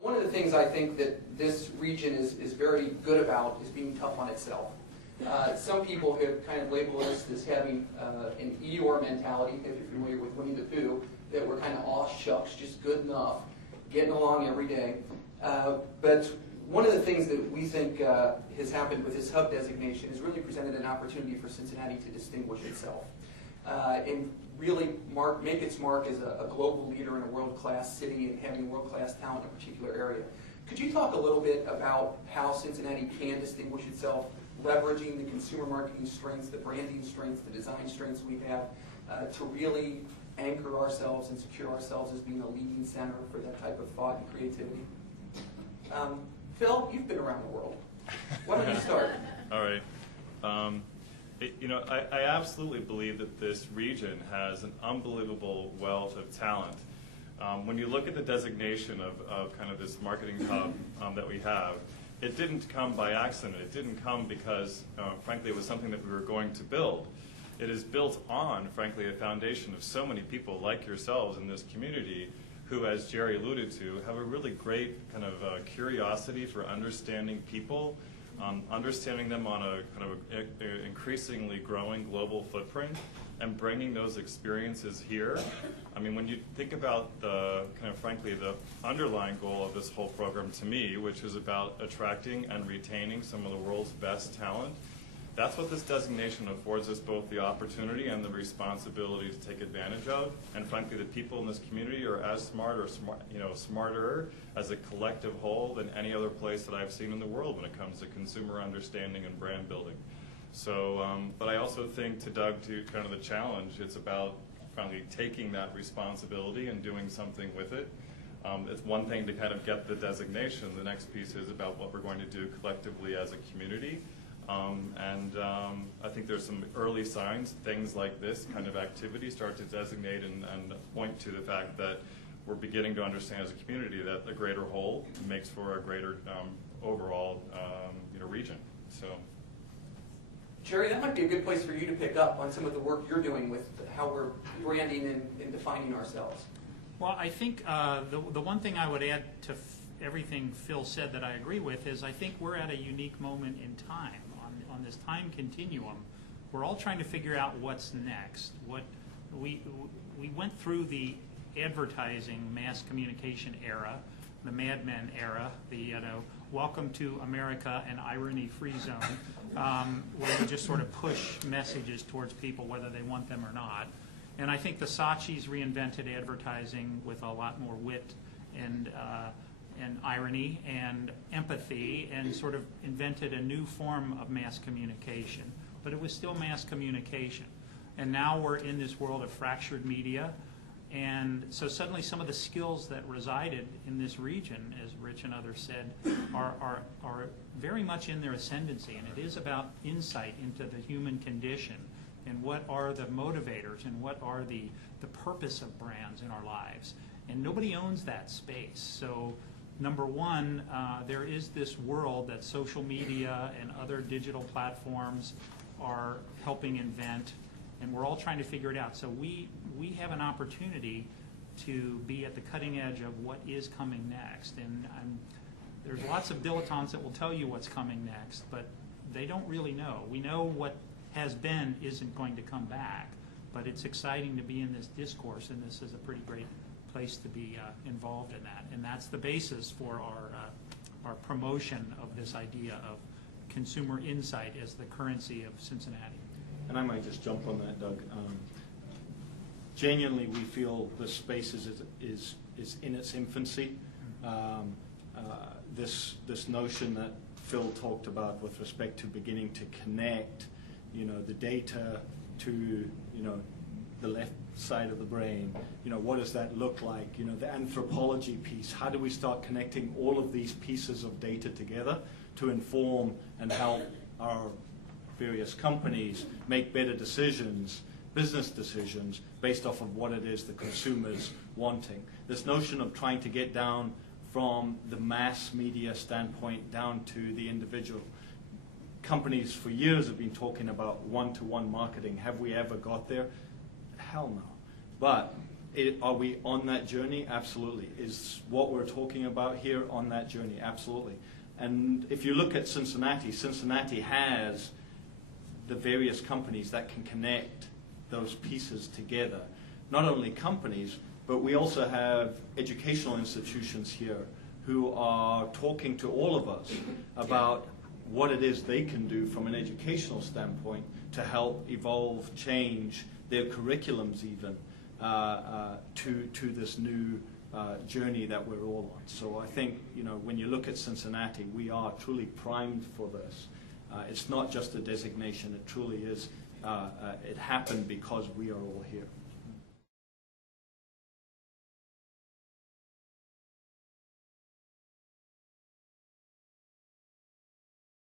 One of the things I think that this region is very good about is being tough on itself. Some people have kind of labeled us as having an Eeyore mentality, if you're familiar with Winnie the Pooh, that we're kind of aw shucks, just good enough, getting along every day. But one of the things that we think has happened with this hub designation has really presented an opportunity for Cincinnati to distinguish itself and really make its mark as a global leader in a world-class city and having world-class talent in a particular area. Could you talk a little bit about how Cincinnati can distinguish itself, leveraging the consumer marketing strengths, the branding strengths, the design strengths we have to really anchor ourselves and secure ourselves as being a leading center for that type of thought and creativity? Phil, you've been around the world. Why don't you start? All right. I absolutely believe that this region has an unbelievable wealth of talent. When you look at the designation of kind of this marketing hub that we have, it didn't come by accident. It didn't come because, frankly, it was something that we were going to build. It is built on, frankly, a foundation of so many people like yourselves in this community who, as Jerry alluded to, have a really great kind of curiosity for understanding people, understanding them on a kind of increasingly growing global footprint, and bringing those experiences here. I mean, when you think about the kind of, frankly, the underlying goal of this whole program to me, which is about attracting and retaining some of the world's best talent, that's what this designation affords us both the opportunity and the responsibility to take advantage of. And frankly, the people in this community are as smart or smarter as a collective whole than any other place that I've seen in the world when it comes to consumer understanding and brand building. So, but I also think, to Doug, to kind of the challenge, it's about finally taking that responsibility and doing something with it. It's one thing to kind of get the designation. The next piece is about what we're going to do collectively as a community. I think there's some early signs, things like this kind of activity start to designate and point to the fact that we're beginning to understand as a community that a greater whole makes for a greater overall region. So, Jerry, that might be a good place for you to pick up on some of the work you're doing with how we're branding and defining ourselves. Well, I think the one thing I would add to everything Phil said that I agree with is I think we're at a unique moment in time. On this time continuum, we're all trying to figure out what's next. What we went through the advertising mass communication era, the Mad Men era, the welcome to America and irony-free zone, where we just sort of push messages towards people whether they want them or not. And I think the Saatchis reinvented advertising with a lot more wit and irony and empathy, and sort of invented a new form of mass communication. But it was still mass communication. And now we're in this world of fractured media. And so suddenly some of the skills that resided in this region, as Rich and others said, are very much in their ascendancy. And it is about insight into the human condition and what are the motivators and what are the purpose of brands in our lives. And nobody owns that space. So number one, there is this world that social media and other digital platforms are helping invent, and we're all trying to figure it out. So we have an opportunity to be at the cutting edge of what is coming next. And there's lots of dilettantes that will tell you what's coming next, but they don't really know. We know what has been isn't going to come back, but it's exciting to be in this discourse, and this is a pretty great place to be involved in that. And that's the basis for our promotion of this idea of consumer insight as the currency of Cincinnati. And I might just jump on that, Doug. Genuinely, we feel this space is in its infancy. This notion that Phil talked about with respect to beginning to connect, the data to, the left side of the brain, what does that look like? The anthropology piece, how do we start connecting all of these pieces of data together to inform and help our various companies make better decisions, business decisions, based off of what it is the consumer's wanting. This notion of trying to get down from the mass media standpoint down to the individual. Companies for years have been talking about one-to-one marketing. Have we ever got there? Hell no. But Are we on that journey? Absolutely. Is what we're talking about here on that journey? Absolutely. And if you look at Cincinnati, Cincinnati has the various companies that can connect those pieces together. Not only companies, but we also have educational institutions here who are talking to all of us about what it is they can do from an educational standpoint to help evolve, change their curriculums even to this new journey that we're all on. So I think, when you look at Cincinnati, we are truly primed for this. It's not just a designation, it truly is, it happened because we are all here.